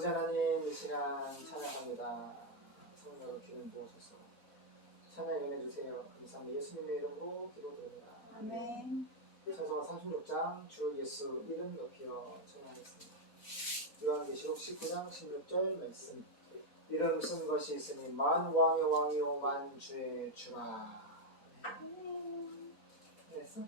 아버지 하나님 이 시간 찬양합니다. 성령으로 기름 부어주소서. 찬양 은혜 주세요. 감사합니다. 예수님의 이름으로 기도드립니다. 아멘. 찬송가 36장 주 예수 이름 높여 찬양하겠습니다. 요한계시록 19장 16절 말씀 이름 쓴 것이 있으니 만 왕의 왕이요 만 주의 주라. 됐어?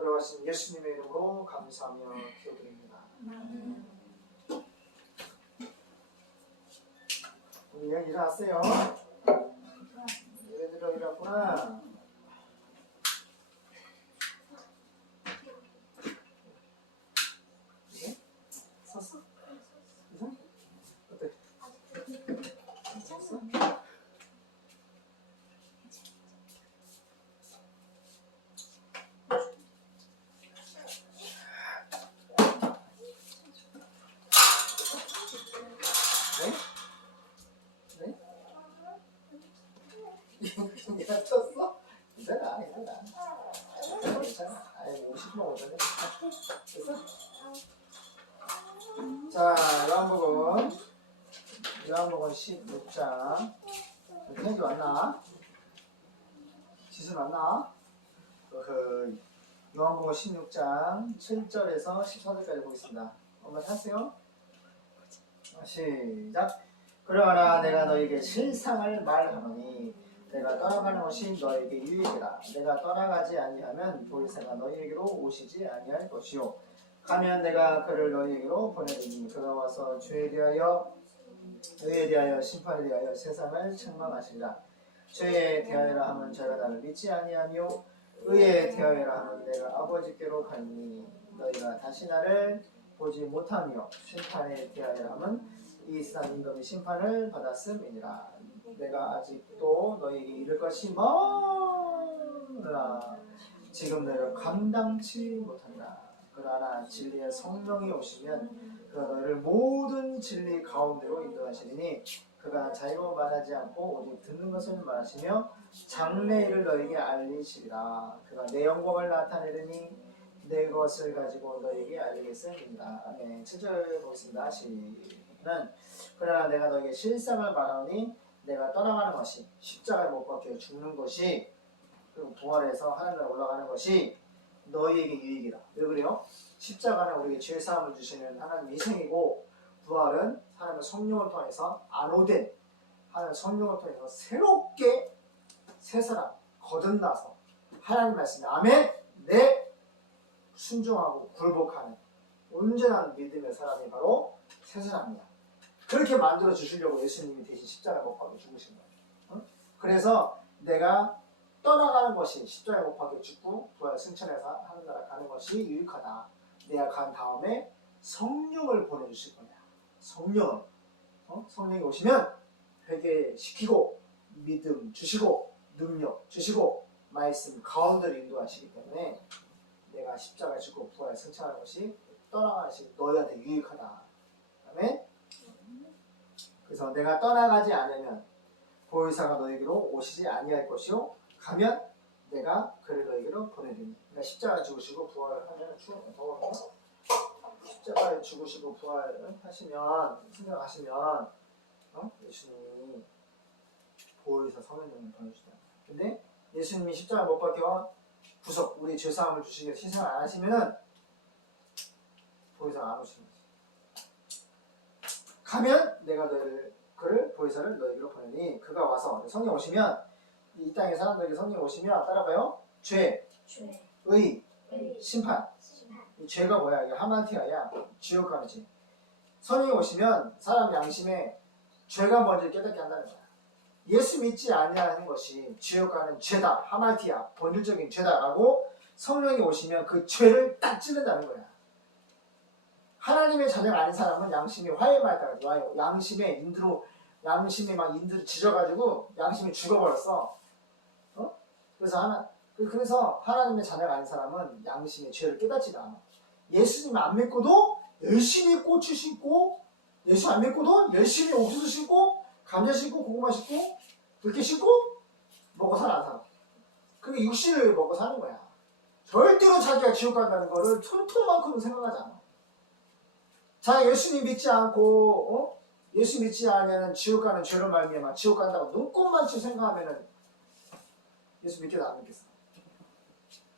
돌아가신 예수님의 이름으로 감사하며 기도드립니다. 우리 형 일어났어요. 얘들아 일어났구나. 네? 섰어? 이상? 어때? 섰어? 네? 네? 야 쳤어? 괜찮아 괜찮아 괜찮아 아이 50만 오전에 됐어? 자 요한복음 요한복음 16장 태기 왔나? 지수 왔나? 그 요한복음 16장 7절에서 14절까지 보겠습니다 엄마 탔어요? 시작 그러나 내가 너에게 실상을 말하노니 내가 떠나가는 것이 너에게 유익이라 내가 떠나가지 아니하면 보혜사가 너희에게로 오시지 아니할 것이요. 가면 내가 그를 너희에게로 보내리니 그가 와서 죄에 대하여 의에 대하여 심판에 대하여 세상을 책망하시리라. 죄에 대하여라 하면 저희가 나를 믿지 아니하며 의에 대하여라 하면 내가 아버지께로 가니 너희가 다시 나를 보지 못하며 심판에 대하여라 하면 이 세상 임금의 심판을 받았음이니라 내가 아직도 너희에게 이를 것이 멀으나 지금 너희를 감당치 못한다. 그러나 진리의 성령이 오시면 그가 너희를 모든 진리 가운데로 인도하시리니 그가 자유로 말하지 않고 오직 듣는 것을 말하시며 장래일을 너희에게 알리시리라. 그가 내 영광을 나타내리니 내 것을 가지고 너희에게 알리겠습니다. 아멘. 7절 보겠습니다. 시는 그러나 내가 너에게 실상을 말하노니 내가 떠나가는 것이 십자가에 못 박혀 죽는 것이 그리고 부활해서 하늘나라 올라가는 것이 너희에게 유익이다. 왜 그래요? 십자가는 우리에게 죄 사함을 주시는 하나님의 희생이고 부활은 하나님의 성령을 통해서 안오된 하나님의 성령을 통해서 새롭게 새 사람 거듭나서 하나님 말씀에 아멘 내 순종하고 굴복하는 온전한 믿음의 사람이 바로 새 사람이야. 그렇게 만들어 주시려고 예수님이 대신 십자가 못 박혀 죽으신 거예요. 응? 그래서 내가 떠나가는 것이 십자가 못 박혀 죽고 부활 승천해서 하늘나라 가는 것이 유익하다. 내가 간 다음에 성령을 보내주실 거냐. 성령, 어? 성령이 오시면 회개시키고 믿음 주시고 능력 주시고 말씀 가운데로 인도하시기 때문에 내가 십자가에 죽고 부활 승천하는 것이 떠나가는 것이 너희한테 유익하다. 아멘. 그래서 내가 떠나가지 않으면 보혜사가 너에게로 오시지 아니할 것이요. 가면 내가 그를 너에게로 보내리니. 그러니까 십자가 죽으시고 부활하면 더워 십자가에 죽으시고 부활하시면 생각하시면 어? 예수님이 보혜사 성령님을 보내주시다 근데 예수님이 십자가 못 박혀 구속 우리 죄사함을 위해서 희생을 안 하시면은 보혜사가 안 오시는 거지 가면 내가 너희를 그를 보혜사를 너에게로 보내니 그가 와서 성령 오시면 이 땅의 사람들에게 성령 오시면 따라가요. 죄, 죄, 의, 의, 심판. 심판, 이 죄가 뭐야? 이게 하만티아야. 지옥 가는 죄. 성령이 오시면 사람 양심에 죄가 뭔지 깨닫게 한다는 거야. 예수 믿지 아니하는 것이 지옥 가는 죄다. 하말티아. 본질적인 죄다라고 성령이 오시면 그 죄를 딱 찌른다는 거야 하나님의 자녀가 아닌 사람은 양심이 화해말다가 와요. 양심에 인드로 양심이 막 인드로 지져가지고 양심이 죽어버렸어. 어? 그래서 하나 그- 그래서 하나님의 자녀가 아닌 사람은 양심의 죄를 깨닫지가 않아. 예수님 안 믿고도 열심히 고추 신고 예수 안 믿고도 열심히 옥수수 신고 감자 신고 고구마 신고 들깨 신고 먹고 살아 안 살아. 그게 육신을 먹고 사는 거야. 절대로 자기가 지옥 간다는 거를 톤톤만큼은 생각하지 않아. 자 예수님 믿지 않고 어? 예수 믿지 않으면 지옥 가는 죄로 말미암아 지옥 간다고 눈꼽만 치 생각하면은 예수 안 믿겠어?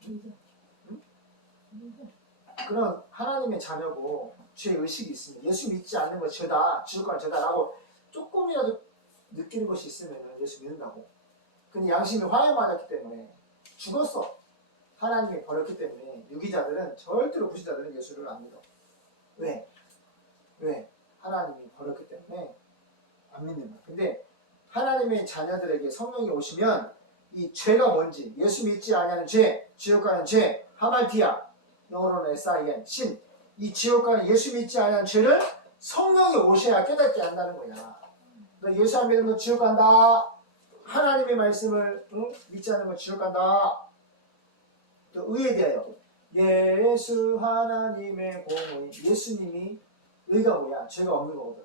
응? 그런 하나님의 자녀고 죄 의식이 있으면 예수 믿지 않는 거 죄다 지옥 가는 죄다라고 조금이라도 느끼는 것이 있으면 예수 믿는다고. 근데 양심이 화에 맞았기 때문에 죽었어. 하나님이 버렸기 때문에 유기자들은 절대로 부시자들은 예수를 안 믿어. 왜? 왜? 하나님이 버렸기 때문에 안 믿는 거야. 근데 하나님의 자녀들에게 성령이 오시면 이 죄가 뭔지 예수 믿지 아니하는 죄, 지옥 가는 죄, 하말티아, 영어로는 S-I-N, 신. 이 지옥 가는 예수 믿지 아니하는 죄를 성령이 오셔야 깨닫게 한다는 거야. 너 예수 안 믿으면 너 지옥 간다. 하나님의 말씀을 응? 믿지 않으면 지옥 간다. 또 의에 대하여 예수 하나님의 공의 예수님이 의가 뭐야? 죄가 없는 거거든.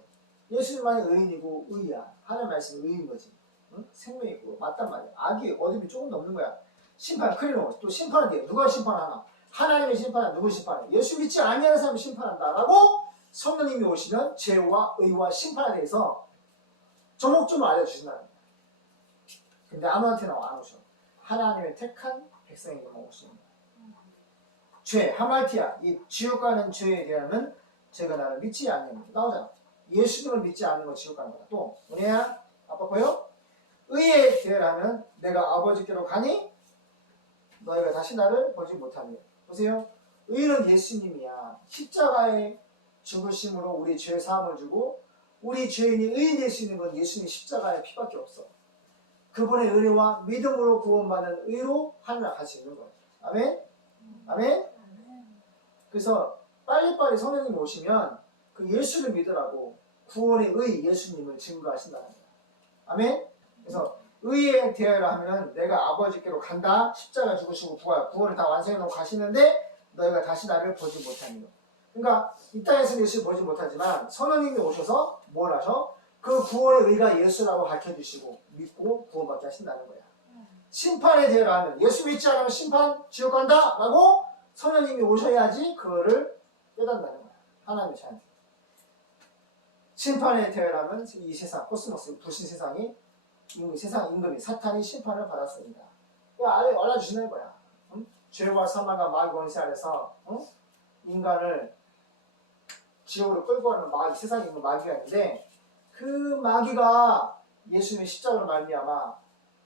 예수님만이 의인이고 의야. 하나님 말씀이 의인 거지. 응? 생명이고 맞단 말이야. 악이 어둠이 조금 넘는 거야. 심판 크리노 또 심판은 돼. 누가 심판하나? 하나님의 심판은 누구 심판해? 예수 믿지 아니하는 사람이 심판한다라고 성령님이 오시면 죄와 의와 심판에 대해서 조목조목 알려주신다는 거야. 근데 아무한테나 안 오셔. 하나님의 택한 백성에게만 오시는 거야. 죄, 하말티아, 이 지옥 가는 죄에 대하 면 제가 나를 믿지 않는 거 나오잖아. 예수님을 믿지 않는 건 지옥 가는 거다. 또 뭐냐? 아빠 보여? 의에 대하면 내가 아버지께로 가니 너희가 다시 나를 보지 못하니 보세요. 의는 예수님이야. 십자가의 죽으심으로 우리 죄 사함을 주고 우리 죄인이 의인 될수 있는 건 예수님 십자가의 피밖에 없어. 그분의 은혜와 믿음으로 구원받는 의로 하늘에 갈수 있는 거야. 아멘? 아멘? 그래서 빨리빨리 성령님 오시면 그 예수를 믿으라고 구원의 의 예수님을 증거하신다는 거야. 아멘? 그래서 의에 대하여 하면 내가 아버지께로 간다. 십자가 죽으시고 부활, 구원을 다 완성해 놓고 가시는데 너희가 다시 나를 보지 못하니. 그러니까 이 땅에서 예수를 보지 못하지만 성령님이 오셔서 뭘 하셔? 그 구원의 의가 예수라고 가르쳐 주시고 믿고 구원받게 하신다는 거야. 심판에 대하여 하면 예수 믿지 않으면 심판 지옥 간다 라고 성령님이 오셔야지 그거를 깨닫는다는 거야. 하나님의 자녀. 심판에 대하여라면 이 세상 코스모스 부신 세상이 이 세상 임금이 사탄이 심판을 받았습니다. 그 아래 알려주시는 거야. 응? 죄와 사망과 마귀 권세 아래서 응? 인간을 지옥으로 끌고 가는 마귀 세상에 있는 마귀가 있는데 그 마귀가 예수님의 십자가로 말미암아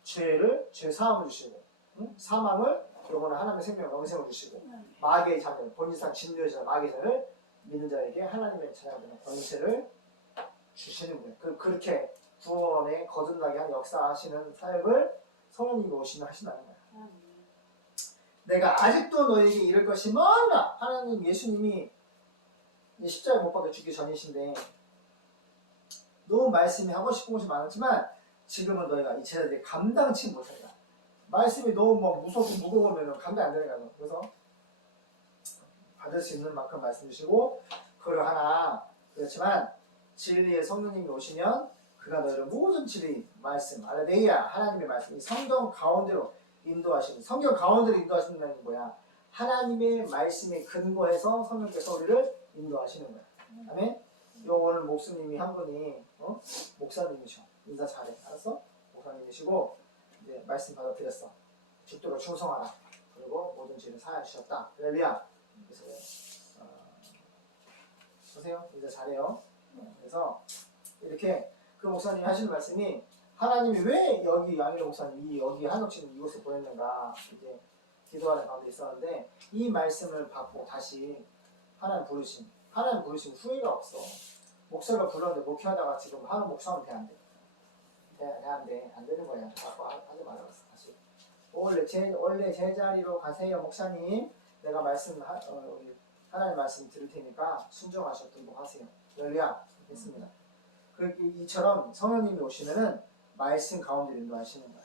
죄를 죄 사함을 주시고 응? 사망을 그러고는 하나님의 생명을 영생을 주시고 마귀의 자녀 본질상 진노의 자녀 마귀의 자녀를 믿는 자에게 하나님의 자녀들은 권세를 주시는 거예요. 그, 그렇게 구원에 거듭나게 한 역사하시는 사역을 성령님이 오시면 하신다는 거예요. 내가 아직도 너에게 이럴 것이 많아. 하나님 예수님이 이제 십자가에 못 박혀 죽기 전이신데 너무 말씀이 하고 싶은 것이 많았지만 지금은 너희가 이 제자들이 감당치 못한다. 말씀이 너무 뭐 무섭고 무거우면 감당 안 거야. 그래서 받을 수 있는 만큼 말씀 주시고 그걸 하나 그렇지만 진리의 성령님이 오시면 그가 너희를 모든 진리 말씀 알레데이아 하나님의 말씀 이 성경 가운데로 인도하시는 성경 가운데로 인도하신다는 게 뭐야. 하나님의 말씀에 근거해서 성령께서 우리를 인도하시는 거야. 아멘? 요 오늘 목수님이 한 분이 어? 목사님이셔. 인사 잘해. 알았어? 목사님이시고 이제 말씀 받아들였어. 죽도록 충성하라. 그리고 모든 죄를 사하여 주셨다. 할렐루야. 그래서 어, 보세요. 인사 잘해요. 어, 그래서 이렇게 그 목사님이 하시는 말씀이 하나님이 왜 여기 양일 목사님이 여기 한옥신 이곳에 보냈는가 이제 기도하는 가운데 있었는데 이 말씀을 받고 다시 하나님 부르심 하나님 부르심 후회가 없어. 목사가 불렀는데 목회하다가 지금 하는 목사하면 돼안 돼? 돼, 안 되는. 아까 하- 하지 말아봤어. 다시. 원래 제, 원래 제자리로 가세요, 목사님. 내가 말씀, 하, 어, 하나님 말씀 들을 테니까 순종하셔 등록하세요. 열리야. 됐습니다. 그렇게 이처럼 성령님이 오시면은 말씀 가운데 인도하시는 거예요.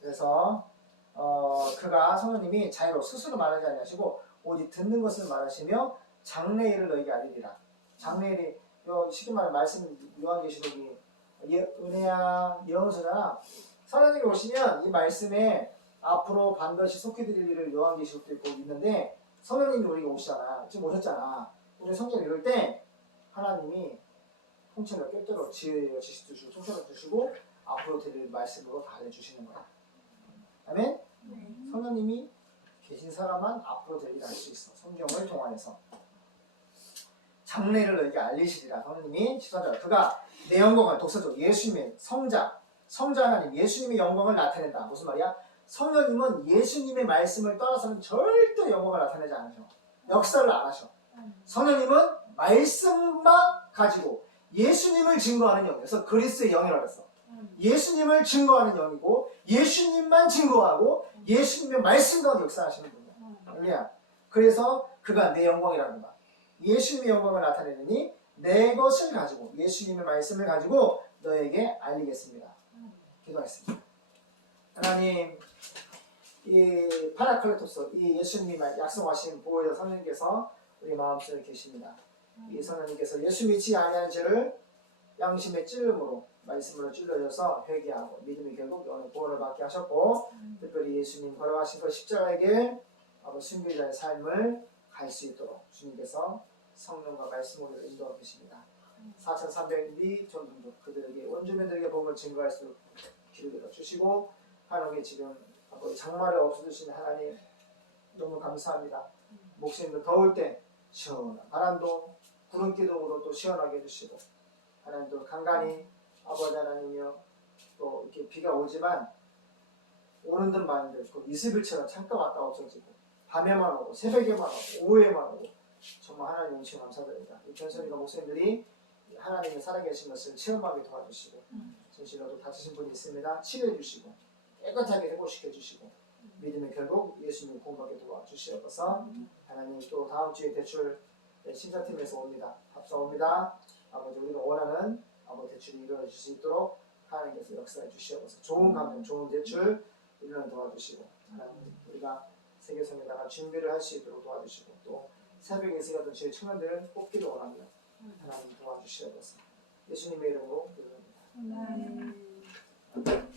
그래서 어, 그가 성령님이 자유로 스스로 말하지 아니하시고 오직 듣는 것을 말하시며 장래일을 너에게 알리리라. 장래일이 요 쉽게 말해 말씀 요한계시록이 예, 은혜야 예언서잖아. 성령님이 오시면 이 말씀에 앞으로 반드시 속해드릴 일을 요한계시록도 있고 있는데 성령님이 우리에게 오시잖아. 지금 오셨잖아. 우리 성경 읽을 때 하나님이 통째로 꿰뚫어 지혜와 지식 주시고 통째로 주시고 앞으로 드릴 말씀으로 다 알려주시는 거야. 아멘? 성령님이 계신 사람만 앞으로 될 일 알 수 있어. 성경을 통하여서. 장래를 너에게 알리시리라. 성령님이 14절 그가 내 영광을 독서적 예수님의 성자 성자 하나님 예수님의 영광을 나타낸다 무슨 말이야? 성령님은 예수님의 말씀을 떠나서는 절대 영광을 나타내지 않으셔 역사를 안 하셔 성령님은 말씀만 가지고 예수님을 증거하는 영 그래서 그리스의 영이라고 했어 예수님을 증거하는 영이고 예수님만 증거하고 예수님의 말씀 가운데 역사하시는 분이야 할렐루야. 그래서 그가 내 영광이라는 거야. 예수님의 영광을 나타내느니 내 것을 가지고 예수님의 말씀을 가지고 너에게 알리겠습니다. 기도하겠습니다. 하나님 이 파라클레토스 이 예수님이 말- 약속하신 보호자 성령께서 우리 마음속에 계십니다. 이 성령님께서 예수 믿지 아니하는 죄를 양심의 찔림으로 말씀으로 찔러져서 회개하고 믿음이 결국 오늘 구원을 받게 하셨고 특별히 예수님 걸어가신 그 십자가의 길 아버지 순교자의 삶을 갈 수 있도록 주님께서 성령과 말씀으로 인도하고 계십니다. 4,300미 전동도 그들에게 원주민들에게 복음을 증거할 수 있도록 기르게 주시고 하나님께 지금 아버지 장마를 없어주신 하나님 너무 감사합니다. 목숨도 더울 때 시원한 바람도 구름 기둥으로 또 시원하게 해주시고 하나님도 간간히 아버지 하나님이여 또 이렇게 비가 오지만 오는 듯 마는 듯그 이슬비처럼 잠깐 왔다 없어지고 밤에만 오고 새벽에만 오고 오후에만 오고 정말 하나님 은총 감사드립니다. 이 변선이가 목사님들이 하나님의 살아계신 것을 체험하게 도와주시고 진실로도 다치신 분이 있습니다. 치료해 주시고 깨끗하게 회복시켜 주시고 믿음의 결국 예수님 공부하게 도와주시옵소서 하나님 또 다음 주에 대출 심사팀에서 옵니다. 합사 옵니다. 아버지 우리가 원하는 아버지 대출이 이루어질 수 있도록 하나님께서 역사해 주시옵소서 좋은 감정, 좋은 대출 이루는 도와주시고 하나님 우리가 세계성에 나갈 준비를 할 수 있도록 도와주시고 또 새벽에 있어가던 저희 청년들을 뽑기를 원합니다. 하나님 도와주시옵소서 예수님의 이름으로 기도합니다. 아멘.